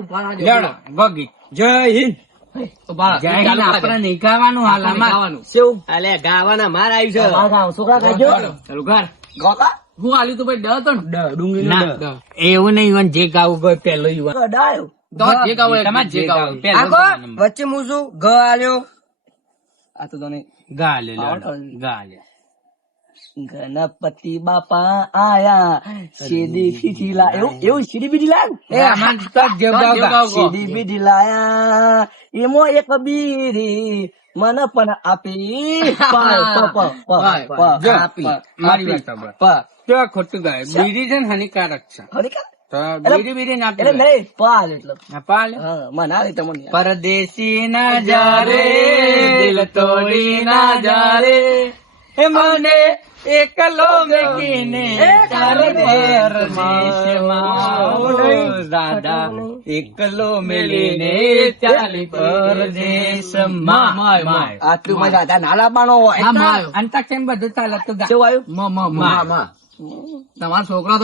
લેવડો ગોગી જય હિન્દ. જય હિન્દ. આપણે નહીં ગાવાનું હાલ આમાં શું અલે ગાવાના માર આવ્યું છે. છોકરા ખાજો ચાલુ કર. ગોકા હું આલ્યું તો ભાઈ ડ તો ને. ડુંગળી એવું નહીં ઈવન જે ગાવું ગયો પેલો ઈવન ડાયો તો જે ગાવું એ તમારે જે ગાવું આખો પેલો વચ્ચે હું શું ગ આલ્યો આ તો તને ગા લે ગા લે ગણપતિ બાપા આયા સીધી ફીથી લા એવું સીધી બીડી લાગ એ આમાં તો જે ગાવ સીધી બીડી લાયા એમાં એક બીડી મને પણ આપી જો મારી વાત સાંભળ. તો ખોટું ગાય બીડી છે ને હાનિકારક છે તો બીડી ના એટલે નહીં પાલ એટલે પીવાય. પાલ હા મને આવે તમને પરદેશી ના જા રે દિલ તોડી ના જા રે હે મને એકલો મેકીને ચાલી પરદેશમાં દાદા એકલો મેલીને ચાલી પરદેશમાં આટલું મજા હતા નાલા બાણો હોય હા, માં આવ્યો. અંતાક્ષરી બધું ચાલે તો કેવું આવ્યું તમારા છોકરા